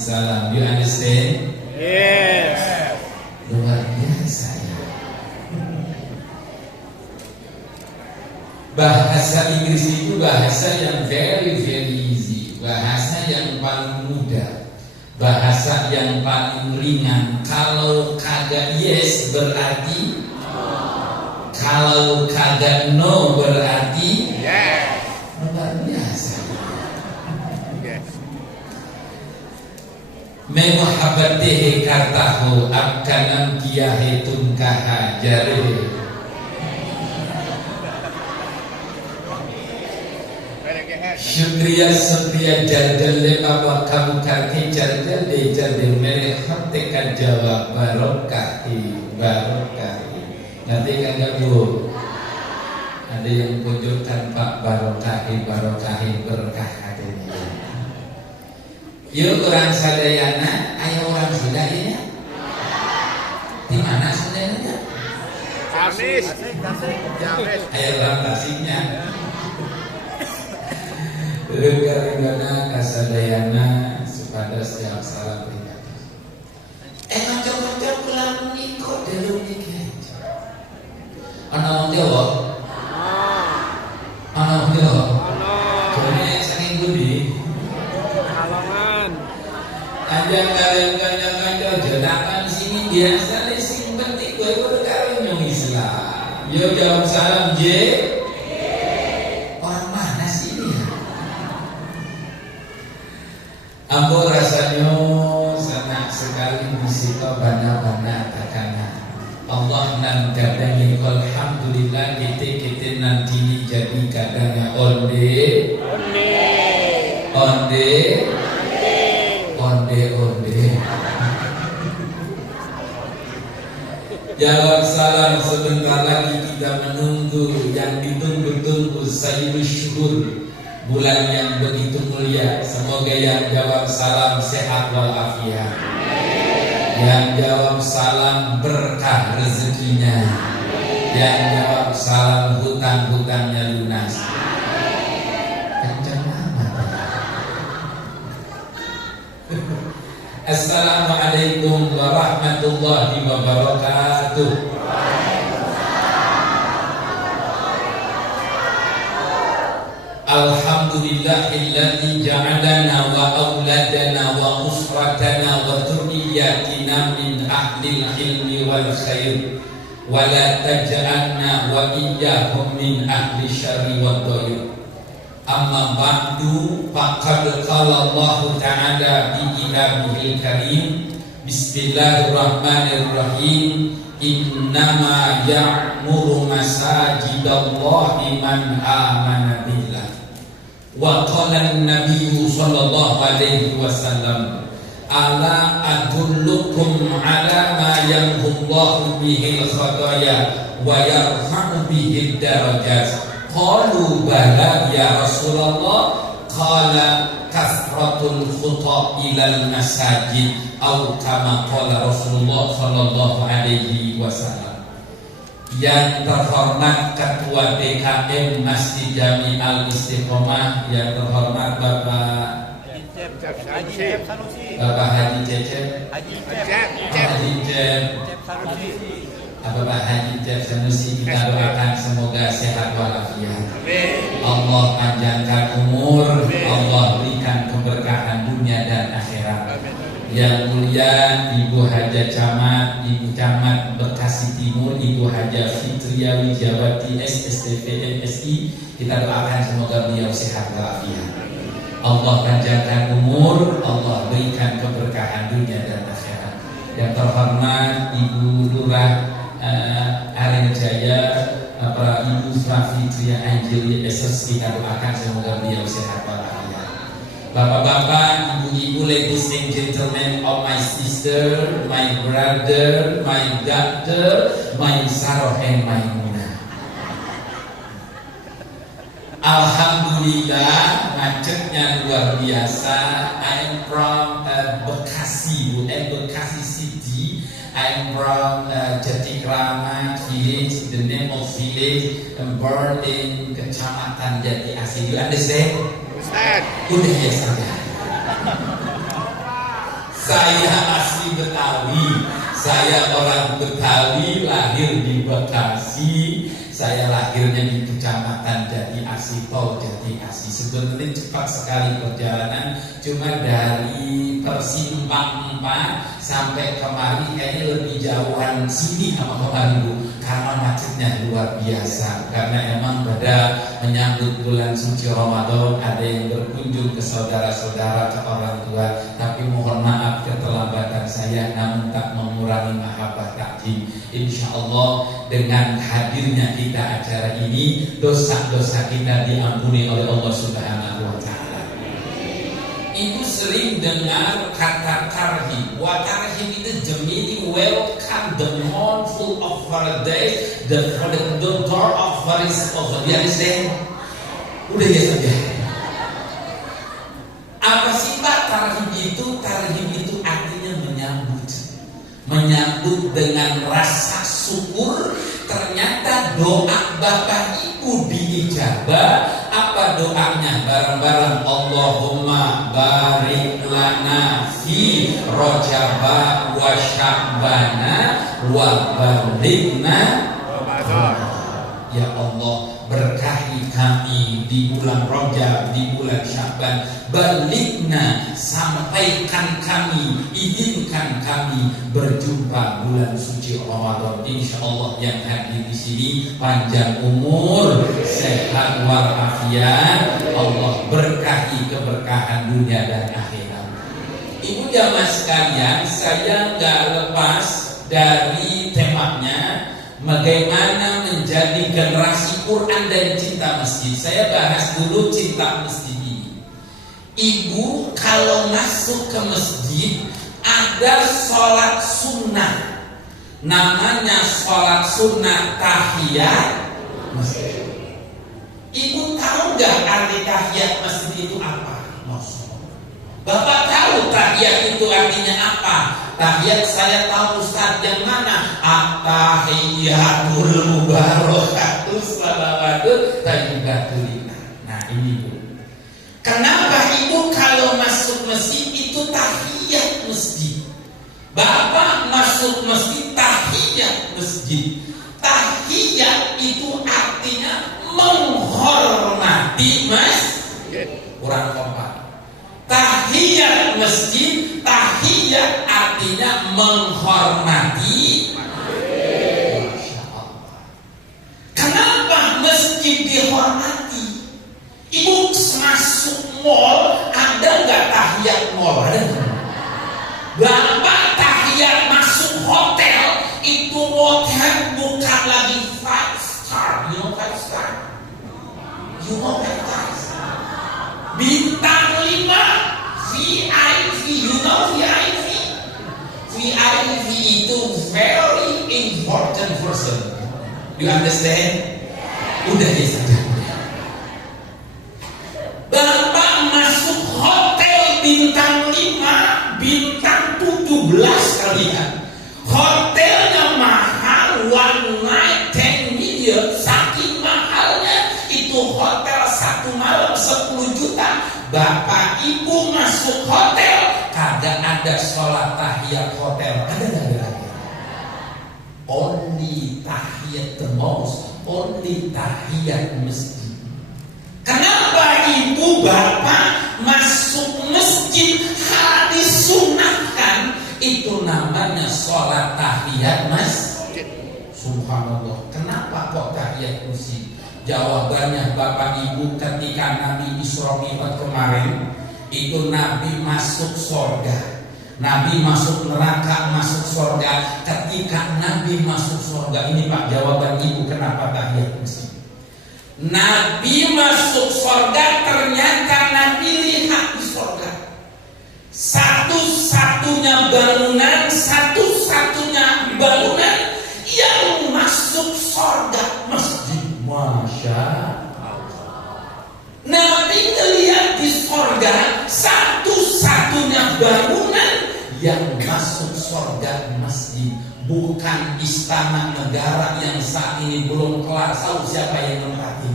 salam. You understand? Yes. Luar biasa ya. Bahasa Inggris itu bahasa yang very easy, bahasa yang paling mudah, bahasa yang paling ringan. Kalau kagak yes berarti kalau kagak no berarti Yes. luar biasa. Yes. Memuhabbatihi kartahu abkanam kiyahitun kahajare. Syukriya jaldal le baba kamu karti jaldal de jaldal mere hati kan jawab barokahi. Nanti kagak bu, ada yang kunjungkan Pak barokahi berkah adanya. Yuk orang sadayana, ayo orang sadayana. Di mana sadayana? Amis. Ayo orang Tasiknya. Gara-gara kasadayana sepada setiap salam peringatan. Macam-macam kelamun ikut dalam nikah. Anak orang Jawa. Anak orang Jawa. Jadi saking budi. Halangan. Kanjang jendakan sini biasa deh sing penting gue kawin yang Islam. Yo jawab salam J. Orang mana sih dia? Ambo rasanya senang sekali musika bana-bana takana. Allah nan kadang alhamdulillah kita nanti jadi kadangnya onde. Jawab salam sebentar lagi kita menunggu yang ditunggu-tunggu Sayyidul Syuhur, bulan yang begitu mulia. Semoga yang jawab salam sehat walafiat, yang jawab salam berkah rezekinya, yang jawab salam hutang-hutangnya lunas. Kencang amat. Assalamualaikum warahmatullahi wabarakatuh. Alhamdulillahilladzi ja'alana wa auladana wa usratana wa dzurriyyatina min ahlil ilmi wal khair wa la taj'alna wa iyyahum min ahli syarri wad dhayr. Amma ba'du, faqad qala Allah ta'ala bi kitabihil karim. Bismillahirrahmanirrahim. Innama ya'muru masajidallahi man amana billah. Wa qala an-nabiyyu sallallahu alaihi wasallam, ala adullukum ala ma yamhullahu bihil khataya wa yarfa'u bihid darajat. Qalu bala ya Rasulullah. Qala kasratul khuta ilal masajid atau kama qala Rasulullah sallallahu alaihi wasallam. Yang terhormat Ketua DKM Masjid Jami Al Istiqomah, yang terhormat Bapak Haji Cecep, Bapak Haji Cecep Sanusi, kita doakan semoga sehat walafiat. Allah panjangkan umur, Allah berikan keberkahan dunia dan akhirat. Yang mulia Ibu Haja Camat, Ibu Camat Bekasi Timur, Ibu Haja Fitria Wijawati SSTP MSI, kita doakan semoga beliau sehat walafiat. Allah panjangkan umur, Allah berikan keberkahan dunia dan akhirat. Yang terhormat Ibu Lurah Aren Jaya, Ibu Fitria Anjeli SS, kita doakan semoga beliau sehat walafiat. Bapak-bapak, ibu-ibu, ladies and gentlemen of my sister, my brother, my daughter, my Saroh and my Muna. Alhamdulillah, macetnya luar biasa. I'm from Bekasi, Bekasi City. I'm from Jatikrama village, the name of village, born in Kecamatan Jati Asih. You understand? Udah ya saja. Saya asli Betawi. Saya orang Betawi, lahir di Bekasi. Saya lahirnya di Kecamatan Jati Asih, Pau Jati Asih. Sebenarnya cepat sekali perjalanan, cuma dari Persimpang 4 sampai kemari kayaknya lebih jauhan sini sama kemari Bu, karena macetnya luar biasa. Karena emang pada menyambut bulan suci Ramadan ada yang berkunjung ke saudara-saudara, ke orang tua. Tapi mohon maaf keterlambatan saya, namun tak mengurangi mahabbah takjim. Insya Allah dengan hadirnya kita acara ini, dosa-dosa kita diampuni oleh Allah Subhanahu wa Ta'ala. Ibu sering dengar kata tarhib. Wa tarhib itu the meaning welcome, the mournful of paradise, the door of paradise of the understand. Udah ya saja. Apa sih Pak tarhib itu? Tarhib itu artinya menyambut dengan rasa syukur. Ternyata doa bapak ibu diijabah. Apa doanya? Bareng-bareng, Allahumma barik lana fi rojaba wa sya'bana wa balighna. Ya Allah, berkahi kami di bulan Rajab, di bulan Sya'ban. Balighna, sampaikan kami, izinkan kami berjumpa bulan suci Ramadan. Insya Allah yang hadir di sini panjang umur, sehat walafiat. Allah berkahi keberkahan dunia dan akhirat. Ibu jamaah sekalian, saya nggak lepas dari temanya, bagaimana menjadi generasi Quran dan cinta masjid. Saya bahas dulu cinta masjid ini. Ibu kalau masuk ke masjid ada sholat sunnah, namanya sholat sunnah tahiyat masjid. Ibu tahu nggak arti tahiyat masjid itu apa? Bapak tahu tahiyat itu artinya apa? Tahiyat saya tahu Ustaz, yang mana? At-tahiyatul mubarakatuh shalawatut thayyibatun. Nah ini Bu, kenapa ibu kalau masuk masjid itu tahiyat masjid? Bapak masuk masjid tahiyat masjid. Tahiyat itu artinya menghormati masjid. Kurang kompak. Tahiyat masjid, tahiyat artinya menghormati. Masya Allah. Kenapa masjid dihormati? Ibu masuk mall, ada nggak tahiyat mall? Ada nggak? Bapak tahiyat masuk hotel, itu hotel bukan lagi 5 star. You know 5 star? You know 5 star? Bintang 5 VIP, you know VIP? VIP itu very important person. You understand? Udah ya saja. Bapak masuk hotel bintang 5, bintang 17 kalian. Hotelnya mahal, one night 10 million. Saking mahalnya itu hotel satu malam 10 juta. Bapak ibu masuk hotel, kagak ada sholat tahiyat hotel. Ada nggak ada? Only tahiyat the most, only tahiyat masjid. Kenapa ibu bapak masuk masjid hadis sunahkan? Itu namanya sholat tahiyat masjid. Subhanallah. Kenapa kok tahiyat masjid? Jawabannya Bapak Ibu, ketika Nabi Isra Mi'raj kemarin, itu Nabi masuk surga, Nabi masuk neraka, masuk surga. Ketika Nabi masuk surga, ini Pak jawaban Ibu kenapa tahiyat masjid. Nabi masuk surga, ternyata Nabi lihat di surga satu-satunya bangunan yang masuk surga masjid. Masya Allah. Nabi melihat di surga satu-satunya bangunan yang masuk surga masjid. Bukan istana negara yang saat ini belum kelar, tahu siapa yang nempatin.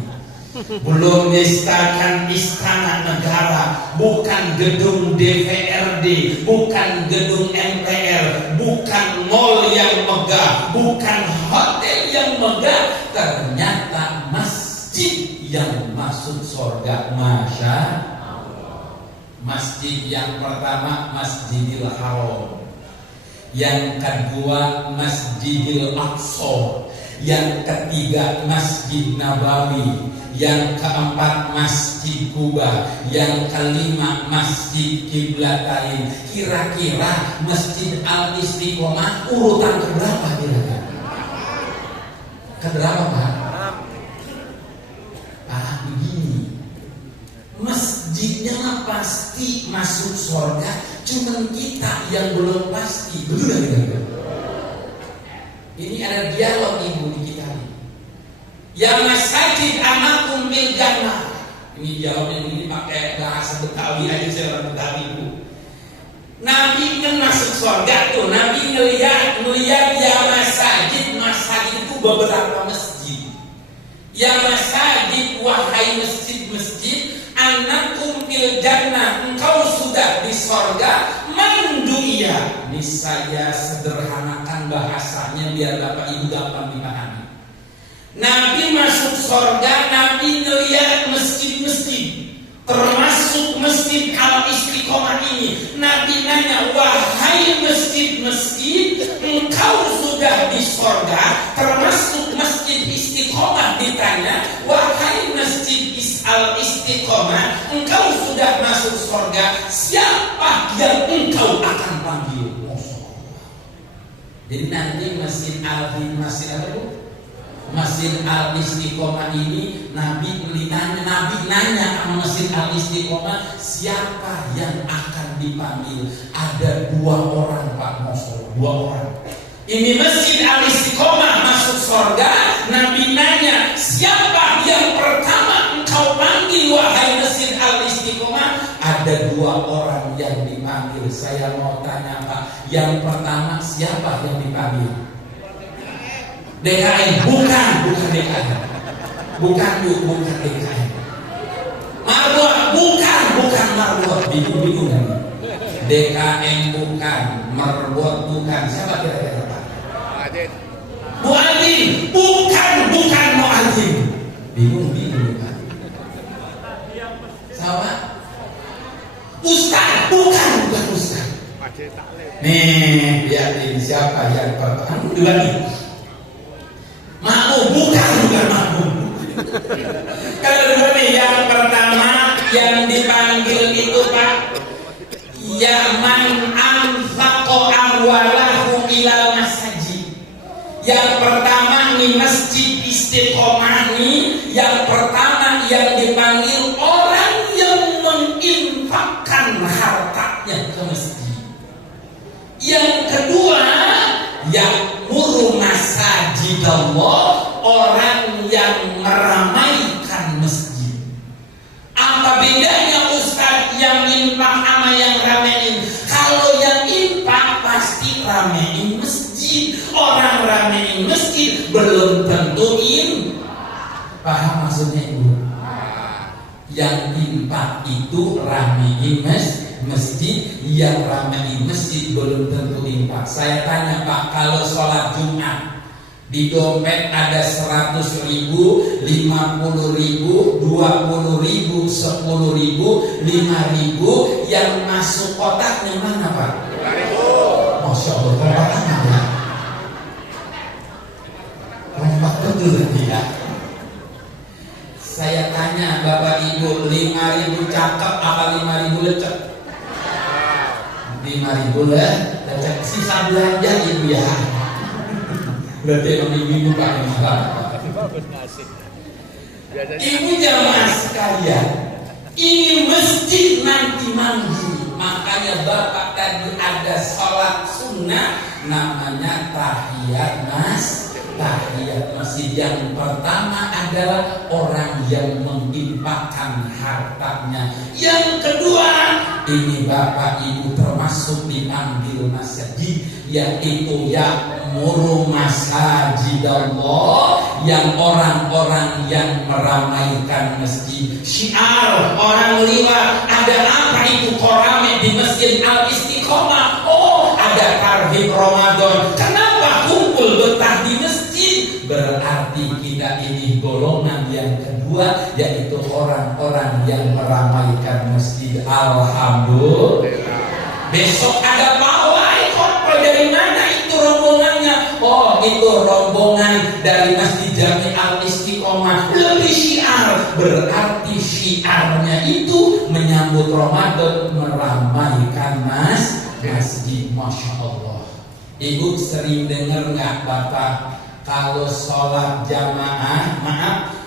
belum disahkan istana negara, bukan gedung DPRD, bukan gedung MPR, bukan mall yang megah, bukan hotel yang megah, ternyata masjid yang masuk surga. Masya Allah. Masjid yang pertama Masjidil Haram, yang kedua Masjidil Aqsa, yang ketiga Masjid Nabawi, yang keempat Masjid Kuba, yang kelima Masjid Qiblatain. Kira-kira Masjid Al Istiqomah urutan keberapa kira-kira? Keberapa Pak? Begini, masjidnya pasti masuk surga, cuman kita yang belum pasti. Betul tidak? Ini ada dialog ibu di kita. Ya masjid amakum bil jannah. Ini jawabnya ini pakai bahasa Betawi aja, saya orang Betawi ibu. Nabi kan masuk surga tuh, Nabi ngeliat ya masjid itu beberapa masjid. Ya masjid, wahai masjid-masjid, anakum bil jannah, engkau sudah di surga. Manduia, ini saya sederhanakan bahasanya biar Bapak Ibu gampang dipahami. Nabi masuk surga, Nabi ngeliat masjid-masjid, termasuk Masjid Al Istiqomah ini. Nabi nanya, wahai masjid-masjid, engkau sudah di surga, termasuk Masjid Istiqomah. Ditanya, wahai Masjid Al Istiqomah, engkau sudah masuk surga, siapa yang engkau akan panggil? Jadi nanti Masjid apa bu? Masjid Al Istiqomah ini Nabi nanya sama Masjid Al Istiqomah, siapa yang akan dipanggil? Ada 2 orang Pak Mosol, 2 orang. Ini Masjid Al Istiqomah masuk surga, Nabi nanya, siapa yang pertama engkau panggil wahai Masjid Al Istiqomah? Ada 2 orang yang dipanggil. Saya mau tanya Pak, yang pertama siapa yang dipanggil? DKI, bukan DKI, bukan DKI. Marwah, bukan Marwah, bingung kan? DKM bukan, Marwah bukan. Siapa kira-kira Pak? Muadzin, bukan muadzin. Bingung Pak. Sama? Ustaz, bukan Ustaz. Nih, lihatin siapa yang pertama dibagi. Makmum, bukan makmum. Kalau dulu yang pertama yang dipanggil itu Pak, ya man anfaqo amwalahu ilal masjid. Yang pertama nih Masjid Istiqomah nih, yang pertama yang dipanggil orang yang menginfakkan hartanya ke masjid. Yang kedua, ya'muru masajidallah, orang yang meramaikan masjid. Apa bedanya Ustaz yang infak sama yang ramein? Kalau yang infak pasti ramein masjid. Orang ramein masjid belum tentuin. Paham maksudnya Ibu? Yang infak itu ramein masjid, yang ramein masjid belum tentu infak. Saya tanya Pak, kalau sholat Jumat di dompet ada 100.000, 50.000, 20.000, 10.000, 5.000, yang masuk kotaknya mana Pak? 5.000. Masya Allah, kotaknya ya. Kompak betul ya. Saya tanya Bapak Ibu, 5.000 cakep apa 5.000 lecek? 5.000 lecek, sisa belanja Ibu ya. Berarti emang ibu pakai masalah. Ibu jamaah sekalian, ini masjid nanti mandi. Makanya Bapak tadi ada sholat sunnah namanya tahiyat masjid. tahiyat masjid. Yang pertama adalah orang yang menginfakkan hartanya. Yang kedua, ini Bapak Ibu termasuk diambil masjid, yaitu ya'muru masajidallah, yang orang-orang yang meramaikan masjid. Syiar orang liwat, ada apa itu korame di Masjid Al-Istiqomah? Oh, ada tarhib Ramadan. Kenapa kumpul betah di masjid? Berarti kita ini golongan yang kedua, yaitu orang-orang yang meramaikan masjid. Alhamdulillah. Besok ada pawai kopel, dari mana itu rombongannya? Oh, itu rombongan dari Masjid Jami Al-Istiqomah. Lebih syiar, berarti syiarnya itu menyambut Ramadan, meramaikan masjid. Masya Allah. Ibu sering dengar nggak Bapak, kalau sholat jamaah,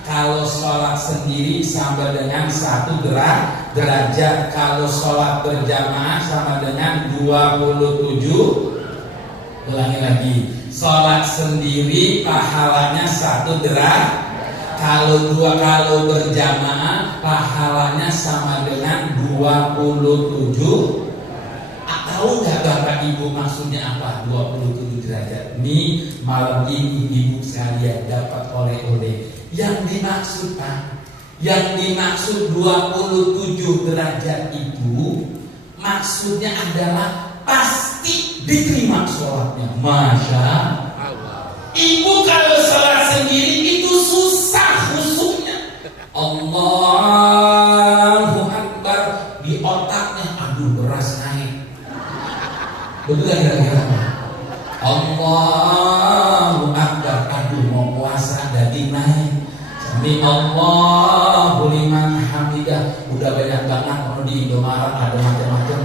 kalau sholat sendiri sama dengan 1 derajat, kalau sholat berjamaah sama dengan 27. Ulangi lagi, sholat sendiri pahalanya 1 derajat, kalau berjamaah pahalanya sama dengan 27. Tahu nggak Bapak Ibu maksudnya apa 27 derajat? Ini malam ini ibu sekalian dapat oleh-oleh. Yang dimaksud Pak, yang dimaksud 27 derajat itu maksudnya adalah pasti diterima sholatnya. Masya Allah. Ibu kalau sholat sendiri itu susah khusyuknya. Allahu Akbar, di otaknya aduh beras naik. Betul ya kira-kira? Allahu Akbar, aduh mau puasa daging naik. Sami Allahu liman hamidah. Udah banyak banget kalau di Indomaret ada macam-macam.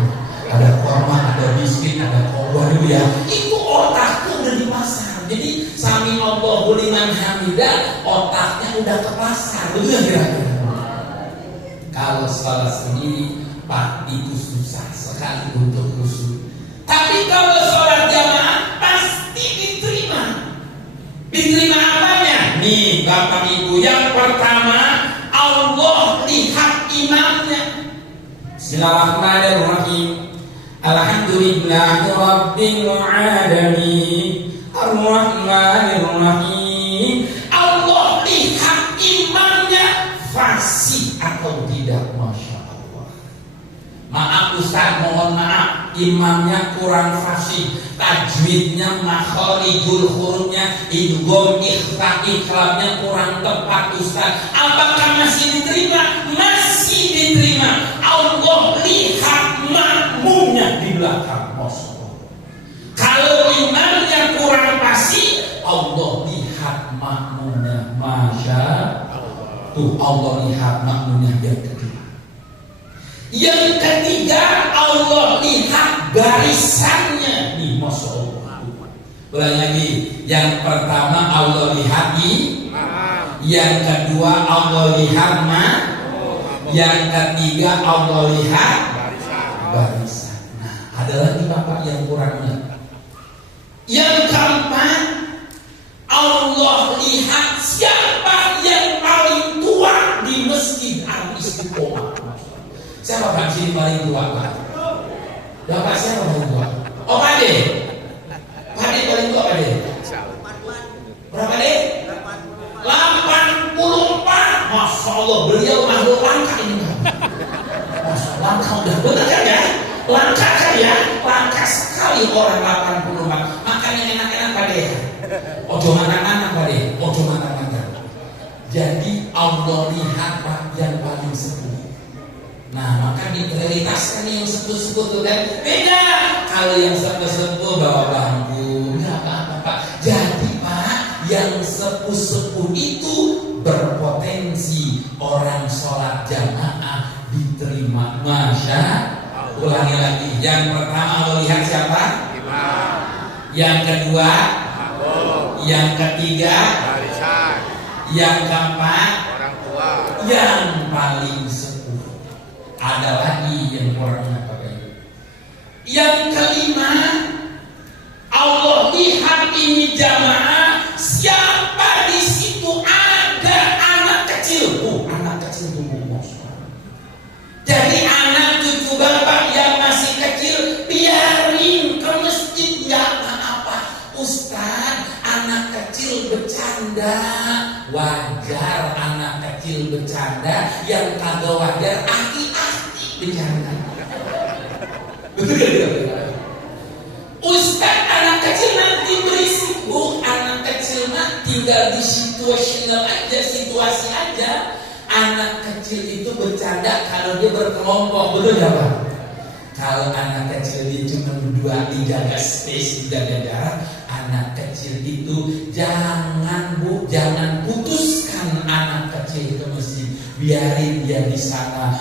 Ada korma, ada biskuit, ada kobar itu ya. Itu otaknya udah di pasar. Jadi sami Allahu liman hamidah, otaknya udah ke pasar. Betul ya kira-kira? Kalau sholat sendiri Pak, itu susah sekali untuk khusyuk. Tapi kalau sholat jamaah pasti diterima. Diterima apanya? Nih Bapak Ibu, yang pertama Allah lihat imamnya. Bismillahirrahmanirrahim. Alhamdulillahi Rabbil alamin, Ar-Rahmanirrahim. Allah lihat imamnya fasih atau tidak. Masya Allah. Maaf Ustaz, mohon maaf, imamnya kurang fasih, tajwidnya, makharijul hurufnya, idgham, ikhfa, ikrabnya kurang tepat Ustaz. Apakah masih diterima? Masih diterima. Allah lihat makmumnya di belakang. Masya Allah. Kalau imamnya kurang fasih, Allah lihat makmumnya. Masya Allah. Tuh Allah lihat makmumnya yang kedua. Yang ketiga Allah lihat barisannya. Nih Masya Allah. Ulangi lagi. Yang pertama Allah lihat imam, yang kedua Allah lihat yang ketiga Allah lihat barisan. Nah, ada lagi Bapak yang kurangnya. Yang keempat Allah lihat siapa yang paling tua di Masjid Al-Istiqomah. Siapa Pak sini paling tua Pak? Bapak siapa paling tua? Oh Pak De. Pak De paling tua Pak De. Berapa De? 84. Masya Allah, beliau makhluk langka ini Pak. Masya Allah, langka udah bener kan ya? Langka kan ya? Langka sekali orang 84. Makanya enak-enak Pak De. Ojo mantan-mantan Pak De. Ojo mantan-mantan. Jadi Allah lihat Pak yang paling sepuh. Nah maka diprioritaskan yang sepuh-sepuh itu kan beda. Kalau yang sepuh-sepuh bawa bangku nggak apa-apa Pak. Jadi Pak, yang sepuh-sepuh itu berpotensi orang sholat jamaah diterima. Masya Allah. Ulangi lagi. Yang pertama Allah lihat siapa? Imam. Yang kedua yang ketiga barisan. Yang keempat orang tua. Yang paling ada lagi yang kurangnya Bapak Ibu. Yang kelima Allah lihat ini jamaah siapa di situ ada anak kecil, anak kecil tumbuh. Jadi anak cucu bapak yang masih kecil biarin ke masjid, ya apa Ustaz, anak kecil bercanda, wajar anak kecil bercanda, yang kagak wajar aki-aki bercanda. Betul gak? Ustaz, anak kecil nanti berisik. Anak kecil nanti tinggal di situasional aja, situasi aja. Anak kecil itu bercanda kalau dia berkelompok, betul gak Pak? Kalau anak kecil dia cuma berdua, dijaga space, dijaga jarak, anak kecil itu jangan putuskan anak kecil ke masjid. Biarin dia di sana,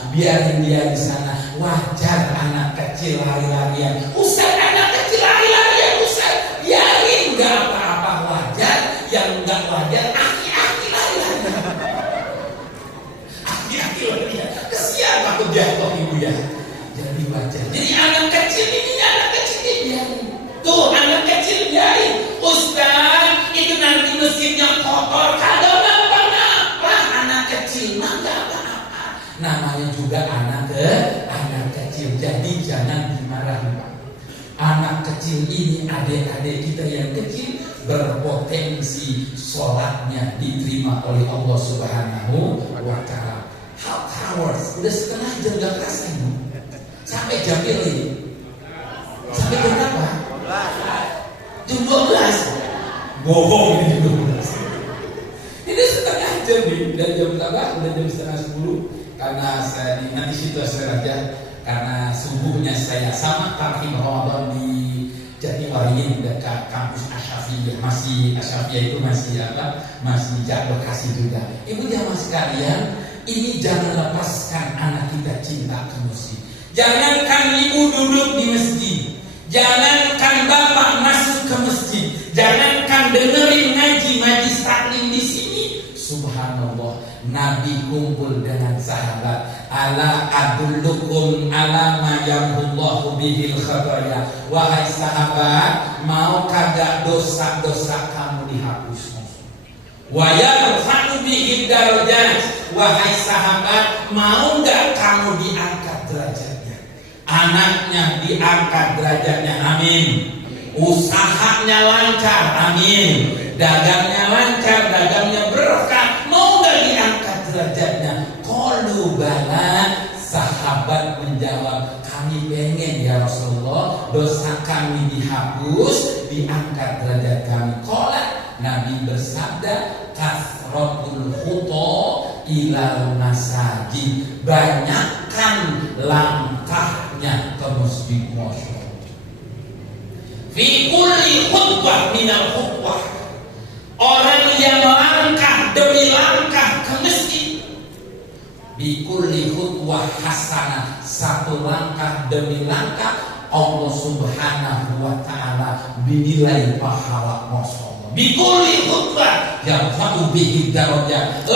Wajar anak kecil lari-larian. Ustaz, anak kecil lari-larian, Ustaz. Biarin, nggak apa-apa, wajar. Yang nggak wajar, aki-aki lari-larian. Aki-aki larian. Kesian aku jatuh ibu ya. Jadi wajar. Jadi anak kecil ini biarin. Tuh anak kecil biarin. Ustaz, itu nanti masjidnya kotor. Kalau apa-apa, anak kecil mah nggak apa-apa. Namanya juga anak kecil. Jadi jangan dimarahi Pak. Anak kecil ini, adik-adik kita yang kecil, berpotensi sholatnya diterima oleh Allah Subhanahu wa Ta'ala. Half hours, udah setengah jam gak kerasa ini. Sampai jam ini. Sampai jam berapa? Jam 12. Bohong ini jam 12. Ini setengah jam nih. Udah jam berapa? Udah jam setengah 10. Karena saya nanti situasi aja. Karena subuhnya saya sama Takim Ramadan di Jatiwaringin dekat kampus Asyafiyah. Masih Asyafiyah itu masih Bekasi juga. Ibu jamaah sekalian, ini jangan lepaskan anak kita cinta ke masjid. Jangankan ibu duduk di masjid, jangankan bapak masuk ke masjid, jangankan dengerin ngaji majlis taklim di sini. Subhanallah, Nabi kumpul dengan sahabat. Ala adullukum ala ma yamhullahu bihil khataya. Wahai sahabat, mau kagak dosa-dosa kamu dihapus? Wa yarfa'u bihid darajat. Wahai sahabat, mau enggak kamu diangkat derajatnya? Anaknya diangkat derajatnya, amin. Usahanya lancar, amin. Dagangnya lancar, dagangnya berkah, mau enggak diangkat derajatnya? Qalu bala. Sahabat menjawab, kami pengen ya Rasulullah, dosa kami dihapus, diangkat derajat kami. Qala, Nabi bersabda, kasratul khuta ilal masajid. Banyakkan langkahnya ke masjid. Fi kulli khutbah minal khutbah. Orang yang langkah demi langkah ke masjid. Bi kulli khutbah hasanah. Satu langkah demi langkah, Allah Subhanahu wa Ta'ala dinilai pahala. Masya Allah. Bi kulli khutbah yang fatu bihi darajat.